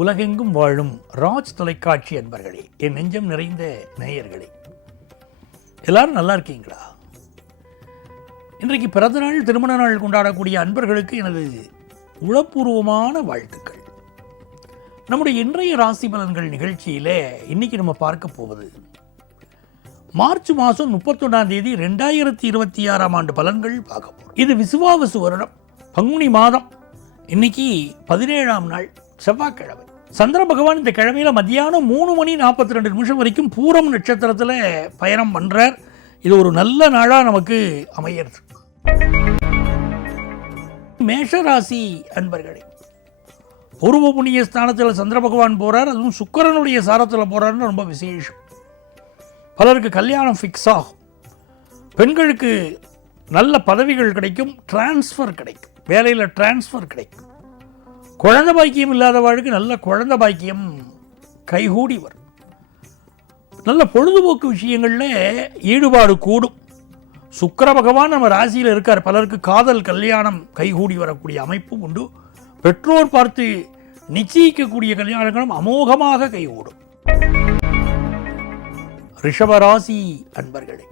உலகெங்கும் வாழும் ராஜ் தொலைக்காட்சி அன்பர்களே, என் நெஞ்சம் நிறைந்த நேயர்களே, எல்லாரும் நல்லா இருக்கீங்களா? இன்றைக்கு பிறந்த நாள், திருமண நாள் கொண்டாடக்கூடிய அன்பர்களுக்கு எனது உளப்பூர்வமான வாழ்த்துக்கள். நம்முடைய இன்றைய ராசி பலன்கள் நிகழ்ச்சியில் இன்னைக்கு நம்ம பார்க்க போவது மார்ச் மாதம் 31ஆம் தேதி 2026ஆம் ஆண்டு பலன்கள் பார்க்க போகிறோம். இது விசுவாவசு வருடம், பங்குனி மாதம். இன்னைக்கு 17ஆம் நாள், செவ்வாய்க்கிழமை. சந்திர பகவான் இந்த கிழமையில மத்தியானம் 3:42 வரைக்கும் பூரம் நட்சத்திரத்தில் பயணம் பண்றார். இது ஒரு நல்ல நாளா நமக்கு அமையிறது. மேஷராசி அன்பர்களே, பூர்வ புண்ணிய ஸ்தானத்தில் சந்திர பகவான் போறார். அதுவும் சுக்கிரனுடைய சாரத்தில் போறாருன்னு ரொம்ப விசேஷம். பலருக்கு கல்யாணம் ஃபிக்ஸ் ஆகும். பெண்களுக்கு நல்ல பதவிகள் கிடைக்கும், டிரான்ஸ்ஃபர் கிடைக்கும், வேலையில் டிரான்ஸ்ஃபர் கிடைக்கும். குழந்தை பாக்கியம் இல்லாதவர்களுக்கு நல்ல குழந்தை பாக்கியம் கைகூடி வரும். நல்ல பொழுதுபோக்கு விஷயங்களில் ஈடுபாடு கூடும். சுக்கிர பகவான் நம்ம ராசியில் இருக்கார். பலருக்கு காதல் கல்யாணம் கைகூடி வரக்கூடிய அமைப்பும் உண்டு. பெற்றோர் பார்த்து நிச்சயிக்கக்கூடிய கல்யாணங்களும் அமோகமாக கைகூடும். ரிஷபராசி அன்பர்களே,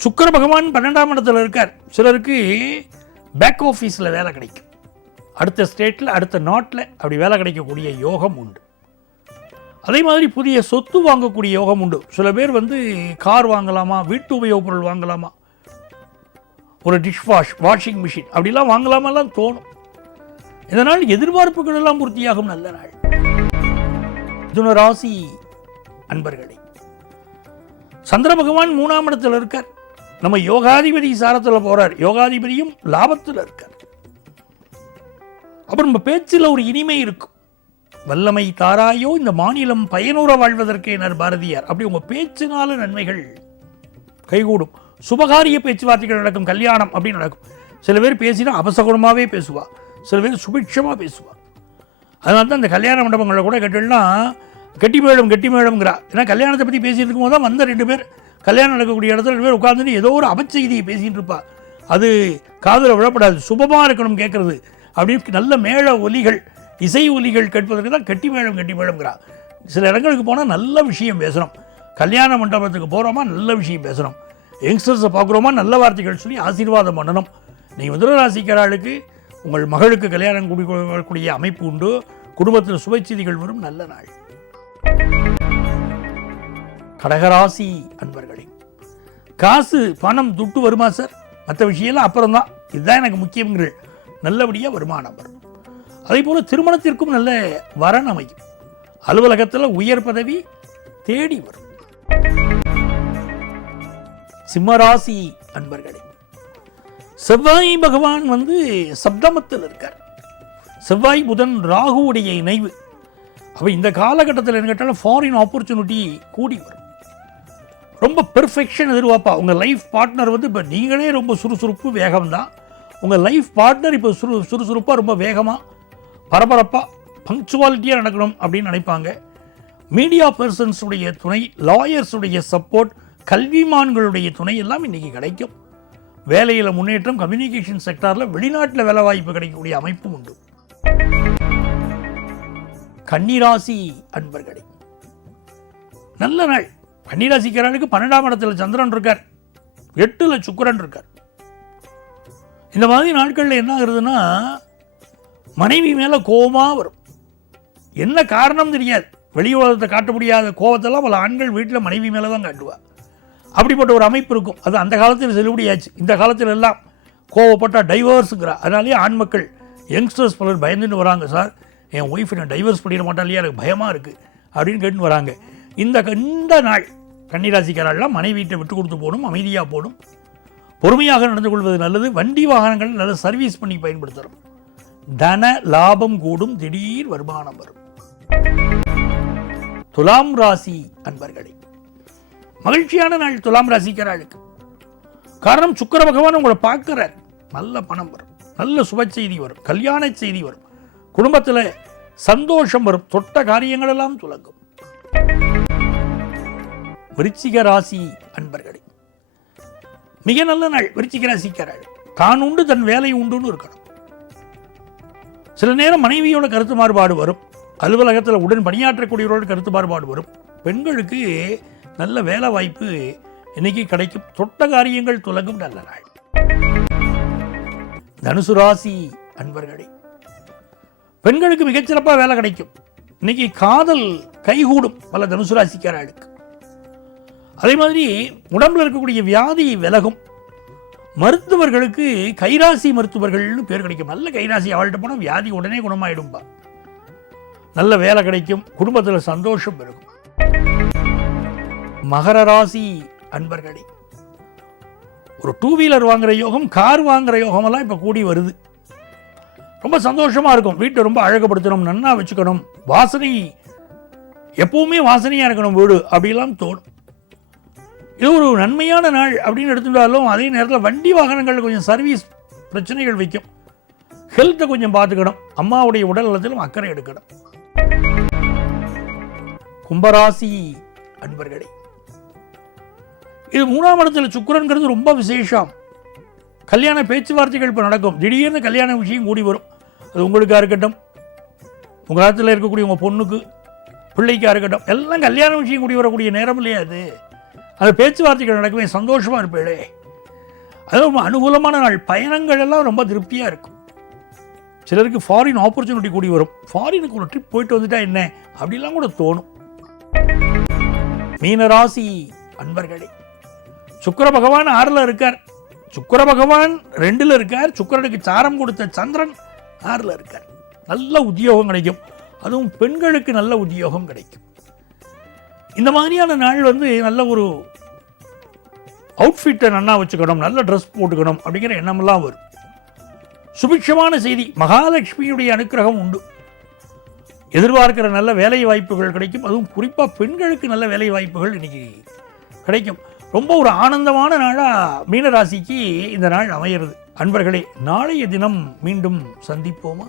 சுக்கிர பகவான் 12ஆம் இடத்துல இருக்கார். சிலருக்கு பேக் ஆஃபீஸில் வேலை கிடைக்கும், அடுத்த ஸ்டேட்டில் அடுத்த நாட்டில் அப்படி வேலை கிடைக்கக்கூடிய யோகம் உண்டு. அதே மாதிரி புதிய சொத்து வாங்கக்கூடிய யோகம் உண்டு. சில பேர் கார் வாங்கலாமா, வீட்டு உபயோகப் பொருள் வாங்கலாமா, ஒரு வாஷிங் மிஷின் அப்படிலாம் வாங்கலாமெல்லாம் தோணும். இதனால் எதிர்பார்ப்புகள் எல்லாம் பூர்த்தியாகும். நல்ல நாள். மிதுன ராசி அன்பர்களே, சந்திர பகவான் 3ஆம் இடத்தில் இருக்கார். நம்ம யோகாதிபதி சாரத்தில் போறார். யோகாதிபதியும் லாபத்தில் இருக்கார். அப்புறம் நம்ம பேச்சில் ஒரு இனிமை இருக்கும். வல்லமை தாராயோ இந்த மாநிலம் பயனுற வாழ்வதற்கு என பாரதியார். அப்படி உங்க பேச்சினால நன்மைகள் கைகூடும். சுபகாரிய பேச்சுவார்த்தைகள் நடக்கும். கல்யாணம் அப்படின்னு நடக்கும். சில பேர் பேசினா அபசகுணமாகவே பேசுவா, சில பேர் சுபிட்சமாக பேசுவா. அதனால தான் இந்த கல்யாண மண்டபங்களில் கூட கேட்டோம்னா கெட்டி மேளம்ங்கிறா. ஏன்னா கல்யாணத்தை பற்றி பேசிட்டு இருக்கும் போது தான் வந்த 2 பேர் கல்யாணம் நடக்கக்கூடிய இடத்துல 2 பேர் உட்கார்ந்துட்டு ஏதோ ஒரு அபச்செய்தியை பேசிட்டு இருப்பா. அது காதில் விழப்படாது. சுபமாக இருக்கணும் கேட்கறது அப்படின்னு நல்ல மேள ஒலிகள், இசை ஒலிகள் கேட்பதற்கு தான் கெட்டி மேளம்ங்கிறா. சில இடங்களுக்கு போனால் நல்ல விஷயம் பேசணும். கல்யாண மண்டபத்துக்கு போகிறோமா நல்ல விஷயம் பேசணும். யங்ஸ்டர்ஸை பார்க்குறோமா நல்ல வார்த்தைகள் சொல்லி ஆசீர்வாதம் பண்ணணும். நீங்கள் மிதுனராசிக்காரர்களுக்கு உங்கள் மகளுக்கு கல்யாணம் கொடுக்கக்கூடிய அமைப்பு உண்டு. குடும்பத்தில் சுப செய்திகள் வரும். நல்ல நாள். கடகராசி அன்பர்களே, காசு பணம் துட்டு வருமா சார்? மற்ற விஷயம்லாம் அப்புறம் தான், இதுதான் எனக்கு முக்கியங்கிற நல்லபடியாக வருமானம் வரும். அதே போல் திருமணத்திற்கும் நல்ல வரன் அமையும். அலுவலகத்தில் உயர் பதவி தேடி வரும். சிம்மராசி அன்பர்களே, செவ்வாய் பகவான் சப்தமத்தில் இருக்கார். செவ்வாய் புதன் ராகுவுடைய இணைவு. அப்போ இந்த காலகட்டத்தில் என்ன கேட்டாலும் ஃபாரின் ஆப்பர்ச்சுனிட்டி கூடி வரும். ரொம்ப பெர்ஃபெக்ஷன் எதிர்பார்ப்பா. உங்கள் லைஃப் பார்ட்னர் இப்போ நீங்களே ரொம்ப சுறுசுறுப்பு வேகம்தான். உங்கள் லைஃப் பார்ட்னர் இப்போ சுறுசுறுப்பாக ரொம்ப வேகமாக பரபரப்பாக பங்க்சுவாலிட்டியாக நடக்கணும் அப்படின்னு நினைப்பாங்க. மீடியா பர்சன்ஸுடைய துணை, லாயர்ஸுடைய சப்போர்ட், கல்விமான்களுடைய துணை எல்லாம் இன்றைக்கி கிடைக்கும். வேலையில் முன்னேற்றம், கம்யூனிகேஷன் செக்டாரில் வெளிநாட்டில் வேலை வாய்ப்பு கிடைக்கக்கூடிய அமைப்பும் உண்டு. கன்னிராசி அன்பர்களே, நல்ல நாள். கன்னிராசிக்காரனுக்கு 12ஆம் இடத்துல சந்திரன் இருக்கார், 8ல் சுக்கிரன் இருக்கார். இந்த மாதிரி நாட்களில் என்ன ஆகுதுன்னா மனைவி மேலே கோபமாக வரும். என்ன காரணம் தெரியாது. வெளி உலகத்தை காட்ட முடியாத கோபத்தெல்லாம் பல ஆண்கள் வீட்டில் மனைவி மேலே தான் காட்டுவார். அப்படிப்பட்ட ஒரு அமைப்பு இருக்கும். அது அந்த காலத்தில் செல்லுபடியாச்சு. இந்த காலத்தில் எல்லாம் கோவப்பட்டால் டைவர்ஸுங்கிறா. அதனாலேயே ஆண் மக்கள், யங்ஸ்டர்ஸ் பலர் பயந்துன்னு வராங்க. சார், என் ஒய்ஃப் நான் டைவர்ஸ் பண்ணிட மாட்டா இல்லையா, எனக்கு பயமாக இருக்குது அப்படின்னு கேட்டுன்னு வராங்க. இந்த நாள் கன்னிராசிக்காரெல்லாம் மனைவி வீட்டை விட்டு கொடுத்து போகணும், அமைதியாக போகணும், பொறுமையாக நடந்து கொள்வது நல்லது. வண்டி வாகனங்கள் நல்ல சர்வீஸ் பண்ணி பயன்படுத்தணும். தன லாபம் கூடும், திடீர் வருமானம் வரும். துலாம் ராசி அன்பர்களே, மகிழ்ச்சியான நாள் துலாம் ராசிக்காரர்களுக்கு. காரணம், சுக்கிர பகவான் உங்களை பார்க்கிறார். நல்ல பணம் வரும், நல்ல சுப செய்தி வரும், கல்யாண செய்தி வரும், குடும்பத்தில் சந்தோஷம் வரும், தொட்ட காரியங்கள் எல்லாம் துலங்கும். விருச்சிக ராசி அன்பர்களே, மிக நல்ல நாள். விருச்சிக ராசிக்காரர்கள் தான் உண்டு தன் வேலை உண்டுன்னு இருக்கணும். சில நேரம் மனைவியோட கருத்து மாறுபாடு வரும். அலுவலகத்தில் உடன் பணியாற்றக்கூடியவர்களோடு கருத்து மாறுபாடு வரும். பெண்களுக்கு நல்ல வேலை வாய்ப்பு இன்னைக்கு கிடைக்கும். தொட்ட காரியங்கள் துலங்கும் நல்ல நாள். தனுசு ராசி அன்பர்களே, பெண்களுக்கு மிகச்சிறப்பாக வேலை கிடைக்கும். இன்னைக்கு காதல் கைகூடும் பல தனுசு ராசிக்காரர்களுக்கு. அதே மாதிரி உடம்புல இருக்கக்கூடிய வியாதி விலகும். மருத்துவர்களுக்கு கைராசி மருத்துவர்கள்னு பேர் கிடைக்கும். நல்ல கைராசி, அவள்கிட்ட போனால் வியாதி உடனே குணமாயிடும்பா. நல்ல வேலை கிடைக்கும். குடும்பத்தில் சந்தோஷம் பெருகும். மகர ராசி அன்பர்களே, ஒரு 2 வீலர் வாங்குற யோகம், கார் வாங்குற யோகமெல்லாம் இப்போ கூடி வருது. ரொம்ப சந்தோஷமாக இருக்கும். வீட்டை ரொம்ப அழகுபடுத்தணும், நன்னா வச்சுக்கணும், வாசனை எப்பவுமே வாசனையாக இருக்கணும் வீடு அப்படிலாம் தோணும். இது ஒரு நன்மையான நாள் அப்படின்னு எடுத்துட்டாலும் அதே நேரத்தில் வண்டி வாகனங்கள் கொஞ்சம் சர்வீஸ் பிரச்சனைகள் வைக்கும். ஹெல்த்தை கொஞ்சம் பார்த்துக்கணும். அம்மாவுடைய உடல் நலத்திலும் அக்கறை எடுக்கணும். கும்பராசி அன்பர்களே, இது 3ஆம் இடத்துல சுக்கிரன்கிறது ரொம்ப விசேஷம். கல்யாண பேச்சுவார்த்தைகள் இப்போ நடக்கும். திடீர்னு கல்யாண விஷயம் கூடி வரும். அது உங்களுக்காக இருக்கட்டும், உங்கள் காலத்தில் இருக்கக்கூடிய உங்கள் பொண்ணுக்கு பிள்ளைக்காக இருக்கட்டும், எல்லாம் கல்யாண விஷயம் கூடி வரக்கூடிய நேரம் இல்லையா அது. அது பேச்சுவார்த்தைகள் நடக்குமே, சந்தோஷமாக இருப்பேளே. அது ரொம்ப அனுகூலமான நாள். பயணங்கள் எல்லாம் ரொம்ப திருப்தியாக இருக்கும். சிலருக்கு ஃபாரின் ஆப்பர்ச்சுனிட்டி கூடி வரும். ஃபாரினுக்கு ஒரு ட்ரிப் போயிட்டு வந்துட்டா என்ன அப்படிலாம் கூட தோணும். மீனராசி அன்பர்களே, சுக்கிர பகவான் 6ல் இருக்கார். சுக்கிர பகவான் 2ல் இருக்கார். சுக்கிரனுக்கு சாரம் கொடுத்த சந்திரன் 6ல் இருக்கார். நல்ல உத்தியோகம் கிடைக்கும். அதுவும் பெண்களுக்கு நல்ல உத்தியோகம் கிடைக்கும். இந்த மாதிரியான நாள் நல்ல ஒரு அவுட்ஃபிட்டை நன்னா வச்சுக்கணும், நல்ல ட்ரெஸ் போட்டுக்கணும் அப்படிங்கிற எண்ணமெல்லாம் வரும். சுபிட்சமான செய்தி, மகாலட்சுமியுடைய அனுக்கிரகம் உண்டு. எதிர்பார்க்கிற நல்ல வேலை வாய்ப்புகள் கிடைக்கும். அதுவும் குறிப்பாக பெண்களுக்கு நல்ல வேலை வாய்ப்புகள் இன்னைக்கு கிடைக்கும். ரொம்ப ஒரு ஆனந்தமான நாளாக மீனராசிக்கு இந்த நாள் அமைகிறது. அன்பர்களே, நாளைய தினம் மீண்டும் சந்திப்போமா?